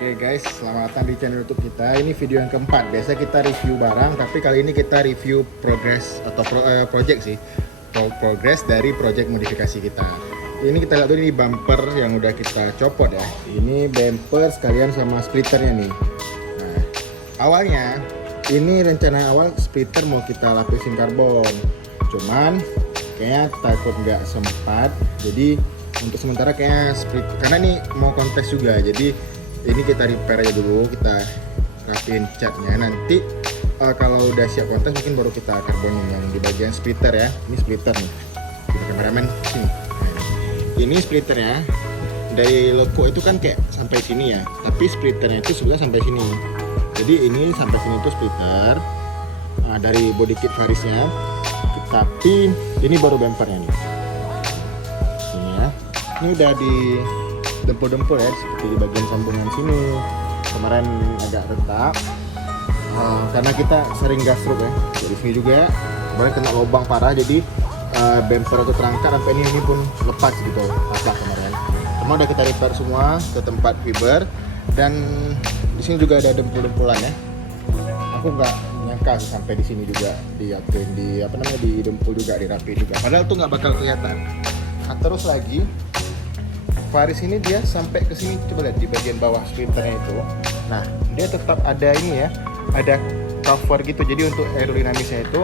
Oke guys, selamat datang di channel YouTube kita. Ini video yang keempat. Biasa kita review barang, tapi kali ini kita review progress atau project sih. Progress dari project modifikasi kita. Ini kita lihat dulu, ini bumper yang udah kita copot ya. Ini bumper sekalian sama splitternya nih. Nah, awalnya ini rencana awal splitter mau kita lapisin karbon. Cuman kayaknya takut nggak sempat. Jadi untuk sementara kayaknya split, karena ini mau kontes juga, jadi ini kita repair aja dulu, kita rapiin catnya. Nanti kalau udah siap kontes mungkin baru kita karbonin yang di bagian splitter ya. Ini splitter nih, kita kameramen sini. Ini splitter ya, dari logo itu kan kayak sampai sini ya, tapi splitternya itu sebenarnya sampai sini. Jadi ini sampai sini itu splitter dari body kit Varisnya, tapi ini baru bumpernya nih. Ini ya, ini udah di dempul-dempul ya, seperti di bagian sambungan sini. Kemarin agak retak karena kita sering gasruk ya. Dari sini juga kemarin kena lubang parah, jadi bumper itu terangkat sampai ini pun lepas gitu apa kemarin. Semua udah kita repair semua ke tempat fiber, dan di sini juga ada dempul-dempulan ya. Aku nggak nyangka sampai di sini juga diapain, di apa namanya, di dempul juga, dirapiin juga. Padahal tuh nggak bakal kelihatan. Nah, terus lagi Varis ini dia sampai ke sini, coba lihat di bagian bawah splitternya itu. Nah, dia tetap ada ini ya, ada cover gitu. Jadi untuk aerodinamisnya itu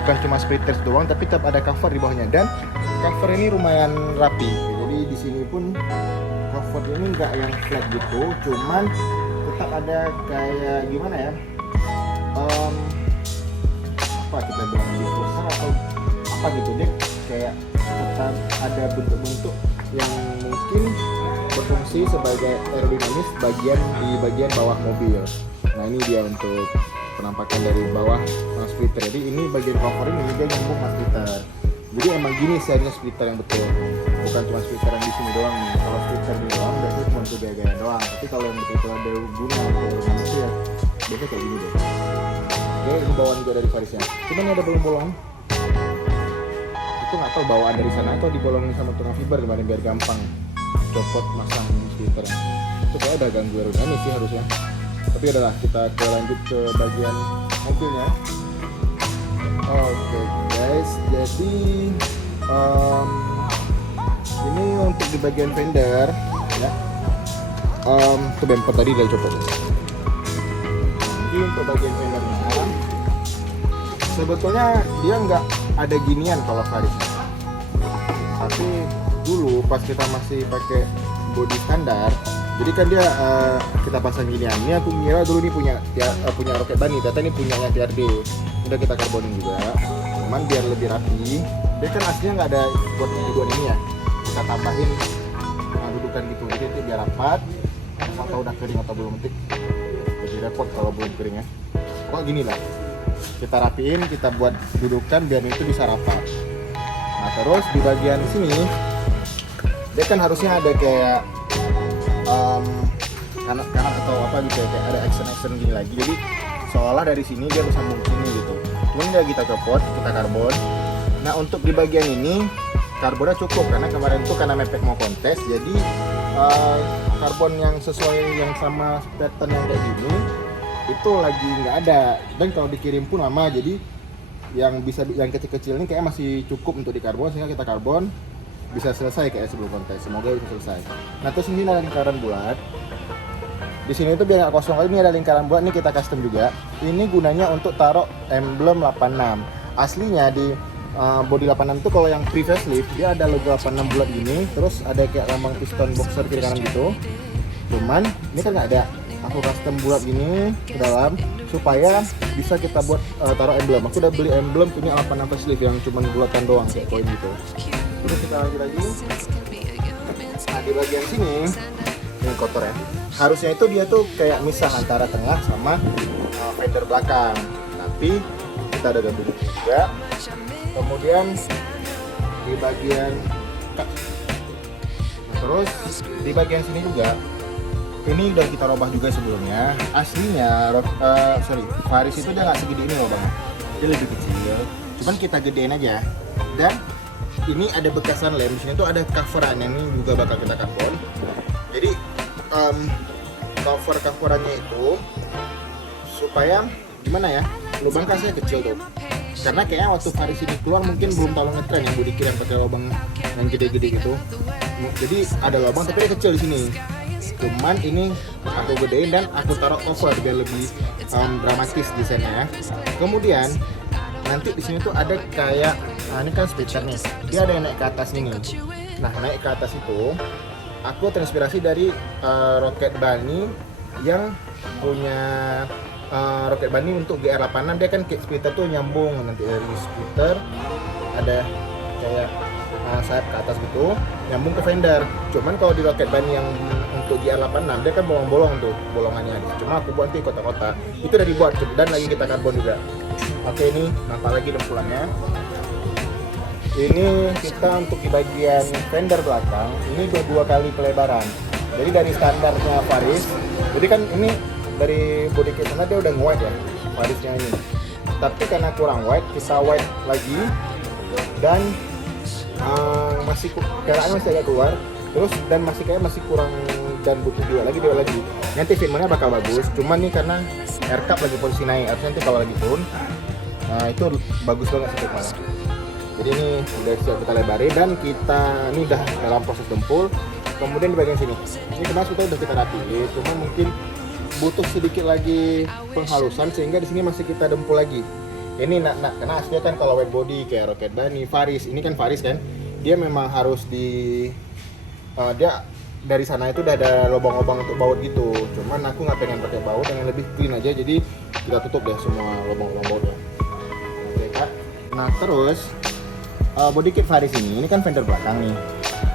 bukan cuma splitter doang, tapi tetap ada cover di bawahnya, dan cover ini lumayan rapi. Jadi di sini pun cover ini nggak yang flat gitu, cuman tetap ada kayak gimana ya? Apa kita bilang diffuser atau apa gitu deh, kayak tetap ada bentuk-bentuk yang mungkin berfungsi sebagai aerodinamis bagian bawah mobil. Nah, ini dia untuk penampakan dari bawah splitter. Jadi ini bagian cover ini dia nyambung sama splitter. Jadi emang gini seharusnya splitter yang betul, bukan cuma splitter yang di sini doang nih. Kalau splitter di doang biasanya cuma untuk gaya-gaya doang, tapi kalau yang betul ada guna aerodinamis itu ya biasanya kayak gini deh. Oke, ini bawaan juga dari Varisnya. Cuman ini ada bolong-bolong. Itu nggak tahu bawaan dari sana atau dibolongin sama tukang fiber kemarin biar gampang copot masang splitternya. Itu kayak udah ganggu aerodinamis sih harusnya. Tapi udahlah, kita lanjut ke bagian mobilnya. Oke guys, jadi ini untuk di bagian fender ya. Itu bumper tadi udah copot. Jadi untuk bagian fendernya sebetulnya dia nggak ada ginian kalau Varis, tapi dulu pas kita masih pakai body standar, jadi kan dia kita pasang ginian. Ini aku ngira dulu ini punya Rocket Bunny, ternyata ini punyanya TRD. Udah kita karbonin juga, cuman biar lebih rapi. Dia kan aslinya nggak ada buat dudukan ini ya, kita tambahin dudukan gitu, jadi itu biar rapat. Atau udah kering atau belum tik, jadi repot kalau belum kering ya. Kok gini lah, kita rapiin, kita buat dudukan biar itu bisa rapat. Nah, terus di bagian sini dia kan harusnya ada kayak kanan atau apa gitu ya, kayak ada action gini lagi. Jadi seolah dari sini dia bersambung sini gitu. Cuman udah kita copot, kita karbon. Nah, untuk di bagian ini karbonnya cukup karena kemarin tuh karena mepet mau kontes, jadi karbon yang sesuai yang sama pattern yang kayak gini itu lagi nggak ada, dan kalau dikirim pun lama. Jadi yang kecil-kecil ini kayak masih cukup untuk dikarbon, sehingga kita karbon bisa selesai kayak sebelum kontes. Semoga bisa selesai. Nah, terus ini ada lingkaran bulat. Di sini tuh biar nggak kosong lagi, ini ada lingkaran bulat, ini kita custom juga. Ini gunanya untuk taruh emblem 86. Aslinya di body 86 itu kalau yang pre facelift dia ada logo 86 bulat gini, terus ada kayak lambang piston boxer kiri kanan gitu. Cuman ini kan nggak ada. Aku custom bulat gini ke dalam supaya bisa kita buat taruh emblem. Aku udah beli emblem punya 86 facelift yang cuma bulatan doang kayak koin gitu. Terus kita lanjut lagi. Nah, di bagian sini ini kotor ya. Harusnya itu dia tuh kayak misah antara tengah sama fender belakang. Tapi kita ada gabung juga. Kemudian di bagian terus di bagian sini juga ini udah kita robah juga sebelumnya. Aslinya Varis itu dia nggak segede ini loh bang, dia lebih kecil, cuman kita gedein aja. Dan ini ada bekasan lem, di sini tuh ada coveran yang ini juga bakal kita karbon. Jadi coverannya itu supaya gimana ya, lubang kasnya kecil tuh, karena kayaknya waktu Faris ini keluar mungkin belum terlalu ngetren yang body kit yang pakai lubang yang gede-gede gitu, jadi ada lubang tapi dia kecil di sini. Cuman ini aku gedein dan aku taruh cover biar lebih dramatis desainnya ya. Kemudian nanti di sini tuh ada kayak, ini kan speaker nih, dia ada yang naik ke atas ini. Nah, naik ke atas itu aku terinspirasi dari Rocket Bunny yang punya Rocket Bunny untuk GR86. Dia kan kayak splitter tuh nyambung, nanti dari splitter ada kayak sayap ke atas gitu, nyambung ke fender. Cuman kalau di Rocket Bunny yang untuk GR86 dia kan bolong-bolong tuh bolongannya. Cuma aku buat di kotak-kotak, itu udah dibuat dan lagi kita karbon juga. Oke, ini nampak lagi dempulannya. Ini kita untuk di bagian fender belakang ini dua kali pelebaran. Jadi dari standarnya Faris, jadi kan ini dari body kit sana dia udah white ya Farisnya ini. Tapi karena kurang white, kita white lagi dan masih kayaknya masih agak keluar. Terus dan masih kurang dan butuh dua lagi. Nanti fitmentnya bakal bagus. Cuman nih karena air cup lagi posisi naik, harusnya nanti kalau lagi turun, itu bagus banget sih malah. Jadi ini udah siap kita lebarin dan kita ini udah dalam proses dempul. Kemudian di bagian sini, ini kemarin udah kita rapiin, cuma mungkin butuh sedikit lagi penghalusan sehingga di sini masih kita dempul lagi. Ini karena aslinya kan kalau wet body kayak Rocket Bunny, Faris, ini kan Faris kan, dia memang harus dia dari sana itu udah ada lubang-lubang untuk baut gitu. Cuman aku nggak pengen pakai baut, pengen lebih clean aja, jadi kita tutup deh semua lubang-lubang bautnya. Oke kak. Nah terus body kit Faris ini kan fender belakang nih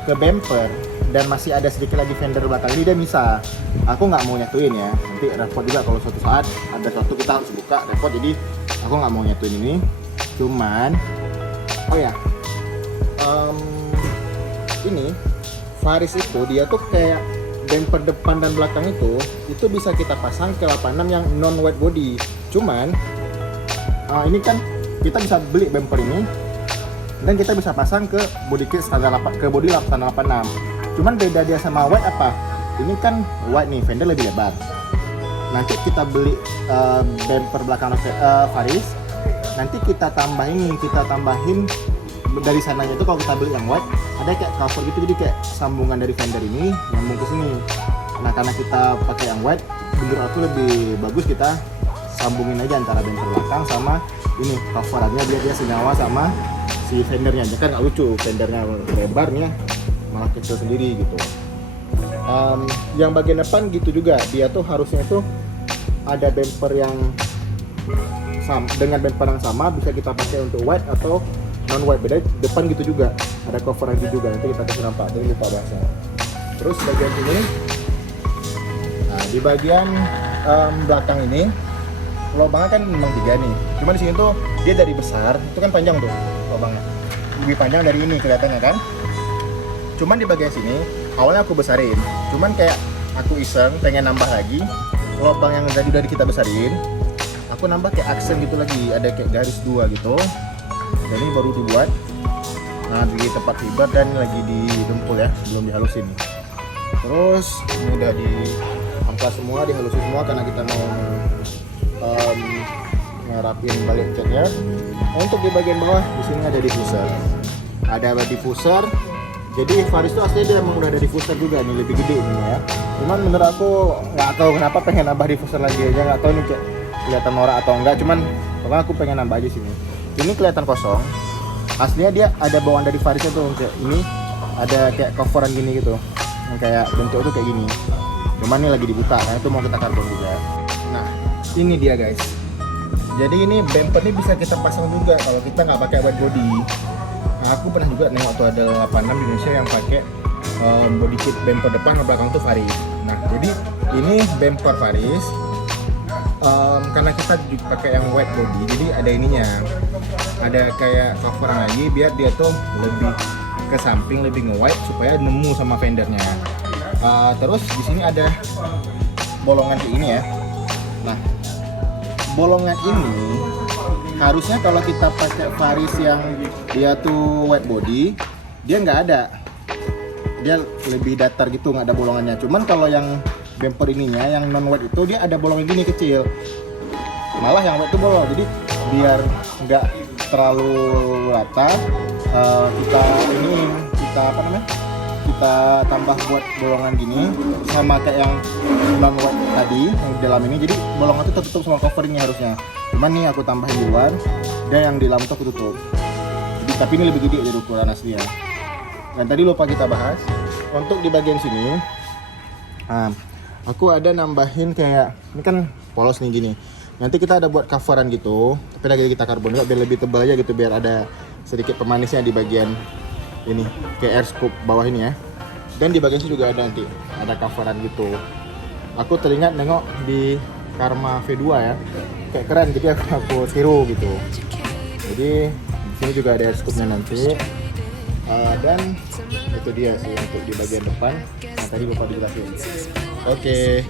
ke bumper dan masih ada sedikit lagi fender belakang ini dia bisa. Aku nggak mau nyatuin ya, nanti repot juga kalau suatu saat ada sesuatu kita harus buka repot, jadi aku nggak mau nyatuin ini. Cuman ini Faris itu dia tuh kayak bumper depan dan belakang itu bisa kita pasang ke 86 yang non wet body. Cuman ini kan kita bisa beli bumper ini dan kita bisa pasang ke body kit standar ke body standar 86. Cuman beda dia sama white apa? Ini kan white nih, fender lebih lebar. Nanti kita beli bumper belakang Faris, nanti kita tambahin dari sananya itu kalau kita beli yang white ada kayak cover gitu, jadi kayak sambungan dari fender ini nyambung ke sini. Nah karena kita pakai yang white, menurut aku lebih bagus kita sambungin aja antara bumper belakang sama ini coverannya biar dia senyawa sama si fendernya. Jadi kan nggak lucu fendernya lebarnya malah kecil sendiri gitu. Yang bagian depan gitu juga, dia tuh harusnya tuh ada bumper yang dengan bumper yang sama bisa kita pakai untuk white atau non white. Beda depan gitu juga ada cover lagi juga, nanti kita kasih nampak, jadi lupa bahasa. Terus bagian sini, nah di bagian belakang ini lubangnya kan memang 3 nih, cuma di sini tuh dia dari besar itu kan panjang tuh lubangnya, lebih panjang dari ini kelihatannya kan. Cuman di bagian sini awalnya aku besarin, cuman kayak aku iseng pengen nambah lagi lubang yang tadi udah kita besarin, aku nambah kayak aksen gitu lagi, ada kayak garis 2 gitu. Dan ini baru dibuat, nah di tempat fiber dan lagi didempul ya, belum dihalusin. Terus ini udah diamplas semua, dihalusin semua karena kita mau ngerapin balik catnya. Untuk di bagian bawah di sini ada diffuser, diffuser. Jadi Faris itu aslinya dia emang udah ada diffuser juga nih, lebih gede ini ya. Cuman menurut aku nggak tahu kenapa pengen nambah diffuser lagi aja, nggak tahu nih kayak kelihatan norak atau enggak. Cuman pokoknya aku pengen nambah aja sini. Ini kelihatan kosong. Aslinya dia ada bawaan dari Farisnya tuh, kayak ini ada kayak coveran gini gitu, yang kayak bentuk tuh kayak gini. Cuman ini lagi dibuka, karena itu mau kita karbon juga. Nah, ini dia guys. Jadi ini bumper ini bisa kita pasang juga kalau kita nggak pakai wet body. Nah, aku pernah juga nengok tuh ada 86 di Indonesia yang pakai body kit bumper depan dan belakang tuh Faris. Nah, jadi ini bumper Faris. Karena kita pakai yang wet body, jadi ada ininya, ada kayak coveran lagi biar dia tuh lebih ke samping, lebih nge-white supaya nemu sama fendernya. Terus di sini ada bolongan kayak ini ya. Nah, bolongan ini harusnya kalau kita pakai Faris yang dia tuh wet body, dia nggak ada, dia lebih datar gitu, nggak ada bolongannya. Cuman kalau yang bumper ininya yang non wet itu dia ada bolong gini kecil, malah yang wet itu bolong. Jadi biar nggak terlalu rata, kita tambah buat bolongan gini sama kayak yang non wet tadi yang di dalam ini. Jadi bolongan itu tertutup sama coveringnya harusnya, cuman nih aku tambahin duluan dan yang di dalam tuh aku tutup. Jadi tapi ini lebih gede dari ukuran asli ya. Dan tadi lupa kita bahas untuk di bagian sini, aku ada nambahin kayak ini kan polos nih gini. Nanti kita ada buat coveran gitu, tapi lagi kita karbon juga biar lebih tebal aja gitu, biar ada sedikit pemanisnya di bagian ini kayak air scoop bawah ini ya. Dan di bagian sini juga ada nanti ada coveran gitu. Aku teringat nengok di Karma V2 ya, kayak keren, jadi aku tiru gitu. Jadi di sini juga ada air scoopnya nanti. Dan itu dia sih untuk di bagian depan yang tadi lupa dijelasin. Oke.